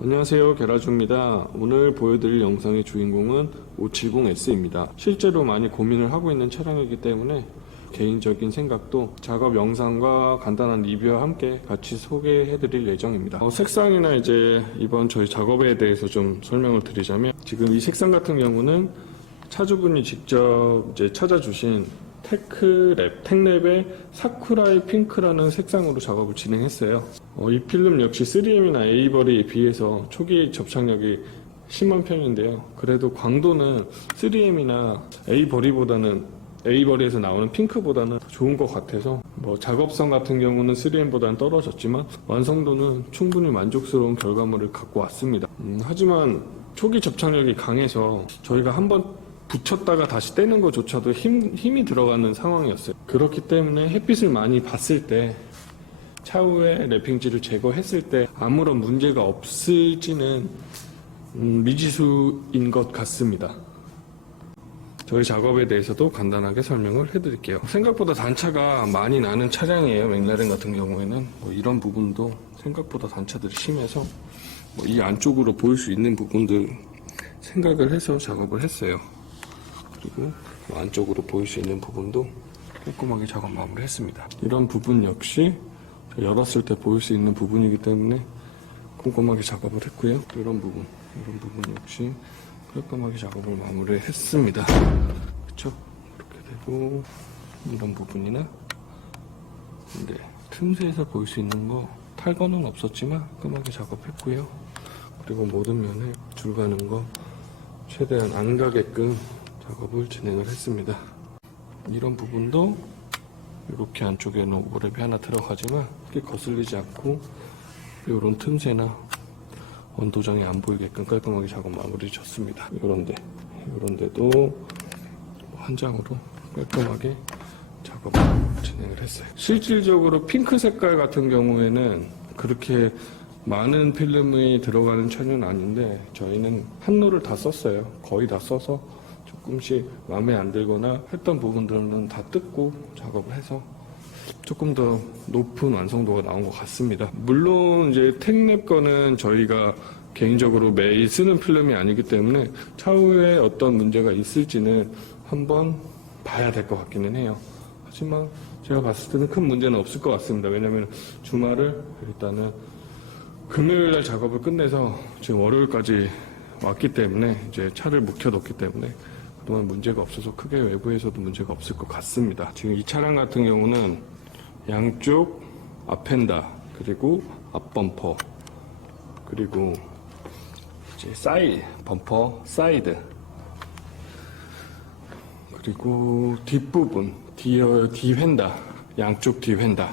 안녕하세요, 게라주입니다. 오늘 보여드릴 영상의 주인공은 570S입니다. 실제로 많이 고민을 하고 있는 차량이기 때문에 개인적인 생각도 작업 영상과 간단한 리뷰와 함께 같이 소개해드릴 예정입니다. 색상이나 이제 이번 저희 작업에 대해서 좀 설명을 드리자면, 지금 이 색상 같은 경우는 차주분이 직접 이제 찾아주신 텍랩의 사쿠라이 핑크라는 색상으로 작업을 진행했어요. 이 필름 역시 3M이나 에이버리에 비해서 초기 접착력이 심한 편인데요. 그래도 광도는 3M이나 에이버리에서 나오는 핑크보다는 더 좋은 것 같아서, 작업성 같은 경우는 3M보다는 떨어졌지만 완성도는 충분히 만족스러운 결과물을 갖고 왔습니다. 하지만 초기 접착력이 강해서 저희가 한번 붙였다가 다시 떼는 것조차도 힘이 들어가는 상황이었어요. 그렇기 때문에 햇빛을 많이 봤을 때, 차후에 랩핑지를 제거했을 때 아무런 문제가 없을지는 미지수인 것 같습니다. 저희 작업에 대해서도 간단하게 설명을 해드릴게요. 생각보다 단차가 많이 나는 차량이에요. 맥라렌 같은 경우에는 이런 부분도 생각보다 단차들이 심해서 이 안쪽으로 보일 수 있는 부분들 생각을 해서 작업을 했어요. 그리고 안쪽으로 보일 수 있는 부분도 꼼꼼하게 작업 마무리했습니다. 이런 부분 역시 열었을 때 보일 수 있는 부분이기 때문에 꼼꼼하게 작업을 했고요. 이런 부분 역시 깔끔하게 작업을 마무리했습니다. 그렇죠? 이렇게 되고, 이런 부분이나 틈새에서 보일 수 있는 거 탈거는 없었지만 깔끔하게 작업했고요. 그리고 모든 면에 줄 가는 거 최대한 안 가게끔 작업을 진행을 했습니다. 이런 부분도 이렇게 안쪽에는 오버랩이 하나 들어가지만 크게 거슬리지 않고 이런 틈새나 원도장이 안 보이게끔 깔끔하게 작업 마무리 졌습니다. 이런 데도 한 장으로 깔끔하게 작업을 진행을 했어요. 실질적으로 핑크 색깔 같은 경우에는 그렇게 많은 필름이 들어가는 차는 아닌데, 저희는 한 롤을 다 썼어요. 거의 다 써서 조금씩 마음에 안 들거나 했던 부분들은 다 뜯고 작업을 해서 조금 더 높은 완성도가 나온 것 같습니다. 물론 이제 텍랩 거는 저희가 개인적으로 매일 쓰는 필름이 아니기 때문에 차후에 어떤 문제가 있을지는 한번 봐야 될 것 같기는 해요. 하지만 제가 봤을 때는 큰 문제는 없을 것 같습니다. 왜냐면 주말을 일단은 금요일날 작업을 끝내서 지금 월요일까지 왔기 때문에 이제 차를 묵혀뒀기 때문에 그동안 문제가 없어서 크게 외부에서도 문제가 없을 것 같습니다. 지금 이 차량 같은 경우는 양쪽 앞펜다, 그리고 앞범퍼, 그리고 이제 범퍼 사이드, 그리고 뒷부분 뒤휀다, 양쪽 뒤휀다,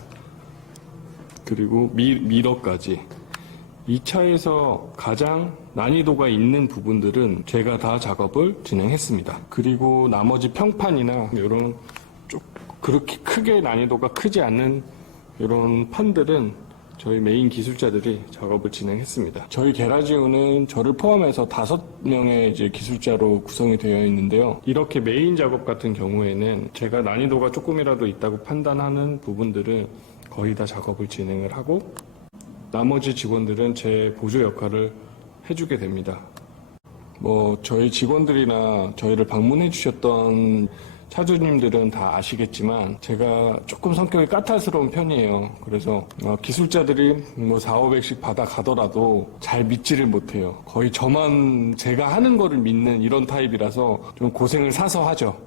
그리고 미러까지, 이 차에서 가장 난이도가 있는 부분들은 제가 다 작업을 진행했습니다. 그리고 나머지 평판이나 이런 그렇게 크게 난이도가 크지 않은 이런 판들은 저희 메인 기술자들이 작업을 진행했습니다. 저희 게라지오는 저를 포함해서 5명의 이제 기술자로 구성이 되어 있는데요. 이렇게 메인 작업 같은 경우에는 제가 난이도가 조금이라도 있다고 판단하는 부분들은 거의 다 작업을 진행을 하고, 나머지 직원들은 제 보조 역할을 해주게 됩니다. 저희 직원들이나 저희를 방문해 주셨던 차주님들은 다 아시겠지만 제가 조금 성격이 까탈스러운 편이에요. 그래서 기술자들이 400~500씩 받아 가더라도 잘 믿지를 못해요. 거의 제가 하는 거를 믿는 이런 타입이라서 좀 고생을 사서 하죠.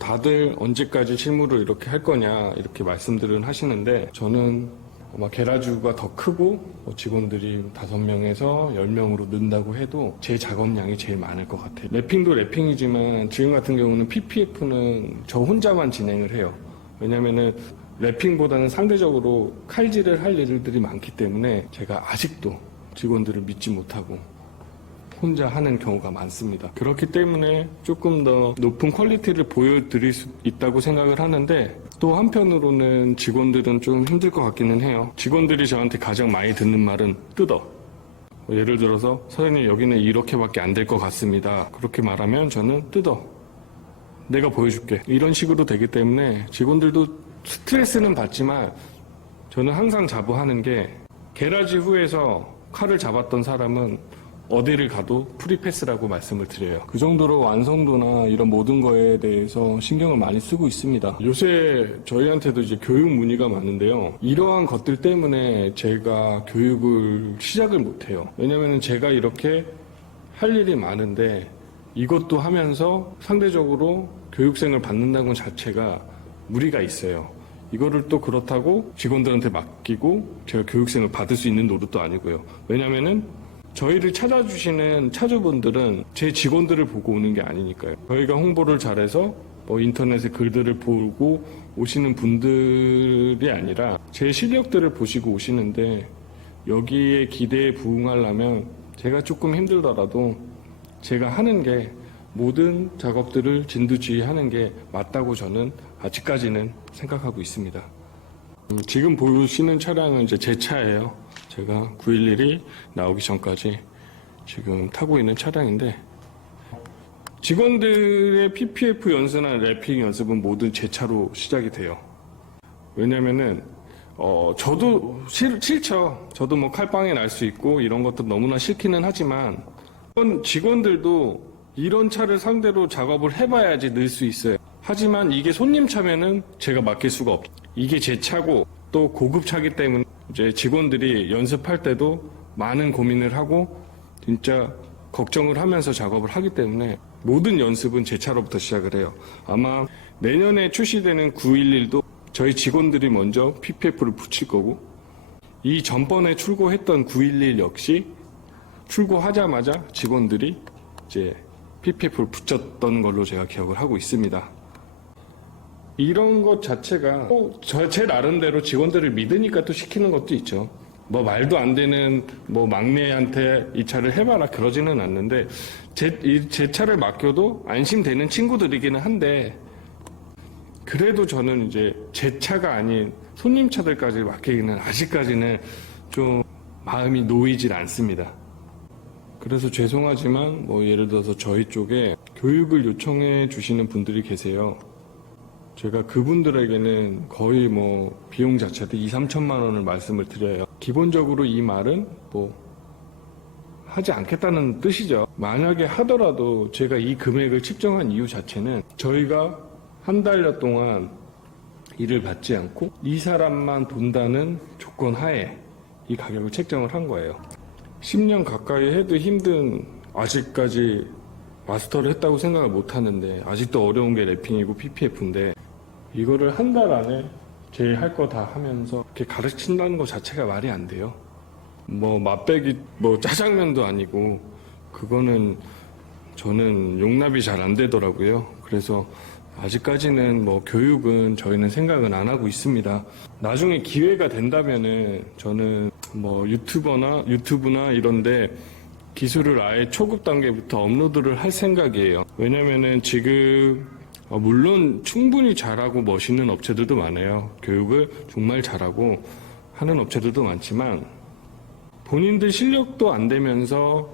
다들 언제까지 실무를 이렇게 할 거냐 이렇게 말씀들은 하시는데, 저는 아마 게라주가 더 크고 직원들이 5명에서 10명으로 는다고 해도 제 작업량이 제일 많을 것 같아요. 랩핑도 랩핑이지만 지금 같은 경우는 PPF는 저 혼자만 진행을 해요. 왜냐면은 랩핑보다는 상대적으로 칼질을 할 일들이 많기 때문에 제가 아직도 직원들을 믿지 못하고 혼자 하는 경우가 많습니다. 그렇기 때문에 조금 더 높은 퀄리티를 보여드릴 수 있다고 생각을 하는데, 또 한편으로는 직원들은 좀 힘들 것 같기는 해요. 직원들이 저한테 가장 많이 듣는 말은 뜯어. 예를 들어서 사장님 여기는 이렇게밖에 안 될 것 같습니다. 그렇게 말하면 저는 뜯어. 내가 보여줄게. 이런 식으로 되기 때문에 직원들도 스트레스는 받지만, 저는 항상 자부하는 게 게라지 후에서 칼을 잡았던 사람은 어디를 가도 프리패스라고 말씀을 드려요. 그 정도로 완성도나 이런 모든 거에 대해서 신경을 많이 쓰고 있습니다. 요새 저희한테도 이제 교육 문의가 많은데요. 이러한 것들 때문에 제가 교육을 시작을 못해요. 왜냐면은 제가 이렇게 할 일이 많은데 이것도 하면서 상대적으로 교육생을 받는다는 것 자체가 무리가 있어요. 이거를 또 그렇다고 직원들한테 맡기고 제가 교육생을 받을 수 있는 노릇도 아니고요. 왜냐면은 저희를 찾아주시는 차주분들은 제 직원들을 보고 오는 게 아니니까요. 저희가 홍보를 잘해서 뭐 인터넷에 글들을 보고 오시는 분들이 아니라 제 실력들을 보시고 오시는데 여기에 기대에 부응하려면 제가 조금 힘들더라도 제가 하는 게 모든 작업들을 진두지휘하는 게 맞다고 저는 아직까지는 생각하고 있습니다. 지금 보시는 차량은 이제 제 차예요. 제가 911이 나오기 전까지 지금 타고 있는 차량인데 직원들의 PPF 연습이나 랩핑 연습은 모두 제 차로 시작이 돼요. 왜냐면은 저도 싫죠. 저도 뭐 칼빵이 날 수 있고 이런 것도 너무나 싫기는 하지만 직원들도 이런 차를 상대로 작업을 해봐야지 늘 수 있어요. 하지만 이게 손님 차면은 제가 맡길 수가 없죠. 이게 제 차고 또 고급 차기 때문에 이제 직원들이 연습할 때도 많은 고민을 하고 진짜 걱정을 하면서 작업을 하기 때문에 모든 연습은 제 차로부터 시작을 해요. 아마 내년에 출시되는 911도 저희 직원들이 먼저 PPF를 붙일 거고 이 전번에 출고했던 911 역시 출고하자마자 직원들이 이제 PPF를 붙였던 걸로 제가 기억을 하고 있습니다. 이런 것 자체가 제 나름대로 직원들을 믿으니까 또 시키는 것도 있죠. 뭐 말도 안 되는 뭐 막내한테 이 차를 해봐라 그러지는 않는데 제 차를 맡겨도 안심되는 친구들이기는 한데 그래도 저는 이제 제 차가 아닌 손님 차들까지 맡기기는 아직까지는 좀 마음이 놓이질 않습니다. 그래서 죄송하지만 뭐 예를 들어서 저희 쪽에 교육을 요청해 주시는 분들이 계세요. 제가 그분들에게는 거의 뭐 비용 자체도 2, 3천만 원을 말씀을 드려요. 기본적으로 이 말은 뭐 하지 않겠다는 뜻이죠. 만약에 하더라도 제가 이 금액을 책정한 이유 자체는 저희가 한 달여 동안 일을 받지 않고 이 사람만 돈다는 조건 하에 이 가격을 책정을 한 거예요. 10년 가까이 해도 힘든 아직까지 마스터를 했다고 생각을 못 하는데 아직도 어려운 게 랩핑이고 PPF인데 이거를 한 달 안에 제 할 거 다 하면서 이렇게 가르친다는 것 자체가 말이 안 돼요. 뭐 맛배기 뭐 짜장면도 아니고 그거는 저는 용납이 잘 안 되더라고요. 그래서 아직까지는 뭐 교육은 저희는 생각은 안 하고 있습니다. 나중에 기회가 된다면은 저는 뭐 유튜브나 이런데 기술을 아예 초급 단계부터 업로드를 할 생각이에요. 왜냐면은 지금 물론 충분히 잘하고 멋있는 업체들도 많아요. 교육을 정말 잘하고 하는 업체들도 많지만 본인들 실력도 안 되면서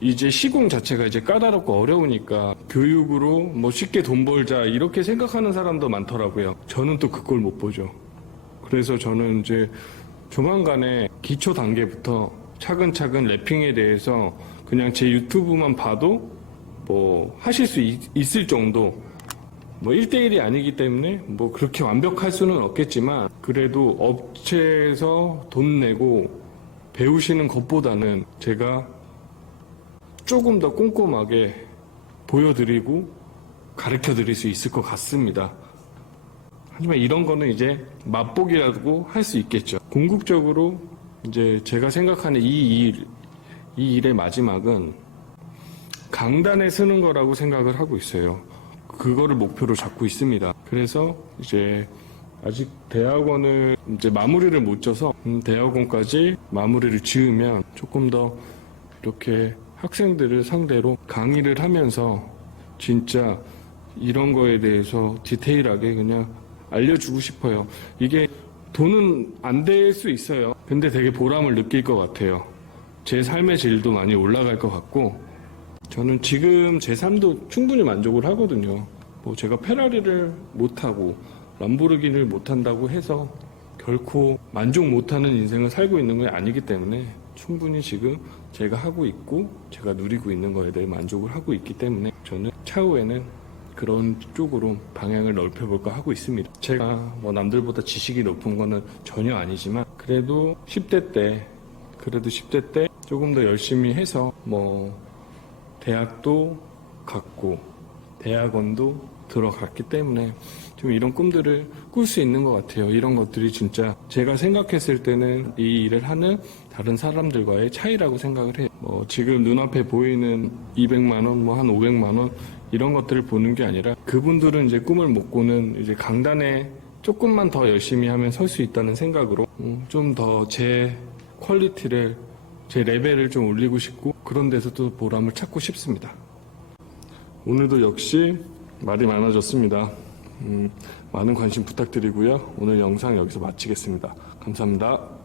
이제 시공 자체가 이제 까다롭고 어려우니까 교육으로 뭐 쉽게 돈 벌자 이렇게 생각하는 사람도 많더라고요. 저는 또 그걸 못 보죠. 그래서 저는 이제 조만간에 기초 단계부터 차근차근 랩핑에 대해서 그냥 제 유튜브만 봐도 뭐 하실 수 있을 정도 뭐 1대1이 아니기 때문에 뭐 그렇게 완벽할 수는 없겠지만 그래도 업체에서 돈 내고 배우시는 것보다는 제가 조금 더 꼼꼼하게 보여드리고 가르쳐 드릴 수 있을 것 같습니다. 하지만 이런 거는 이제 맛보기라고 할 수 있겠죠. 궁극적으로 이제 제가 생각하는 이 일의 마지막은 강단에 서는 거라고 생각을 하고 있어요. 그거를 목표로 잡고 있습니다. 그래서 이제 아직 대학원을 이제 마무리를 못 져서 대학원까지 마무리를 지으면 조금 더 이렇게 학생들을 상대로 강의를 하면서 진짜 이런 거에 대해서 디테일하게 그냥 알려주고 싶어요. 이게 돈은 안 될 수 있어요. 근데 되게 보람을 느낄 것 같아요. 제 삶의 질도 많이 올라갈 것 같고 저는 지금 제 삶도 충분히 만족을 하거든요. 뭐 제가 페라리를 못하고 람보르기니를 못한다고 해서 결코 만족 못하는 인생을 살고 있는 게 아니기 때문에 충분히 지금 제가 하고 있고 제가 누리고 있는 거에 대해 만족을 하고 있기 때문에 저는 차후에는 그런 쪽으로 방향을 넓혀볼까 하고 있습니다. 제가 뭐 남들보다 지식이 높은 거는 전혀 아니지만 그래도 10대 때 조금 더 열심히 해서 뭐 대학도 갔고 대학원도 들어갔기 때문에 좀 이런 꿈들을 꿀 수 있는 것 같아요. 이런 것들이 진짜 제가 생각했을 때는 이 일을 하는 다른 사람들과의 차이라고 생각을 해요. 뭐 지금 눈앞에 보이는 200만 원, 뭐 한 500만 원 이런 것들을 보는 게 아니라 그분들은 이제 꿈을 못 꾸는 이제 강단에 조금만 더 열심히 하면 설 수 있다는 생각으로 좀 더 제 퀄리티를 제 레벨을 좀 올리고 싶고 그런 데서 또 보람을 찾고 싶습니다. 오늘도 역시 말이 많아졌습니다. 많은 관심 부탁드리고요. 오늘 영상 여기서 마치겠습니다. 감사합니다.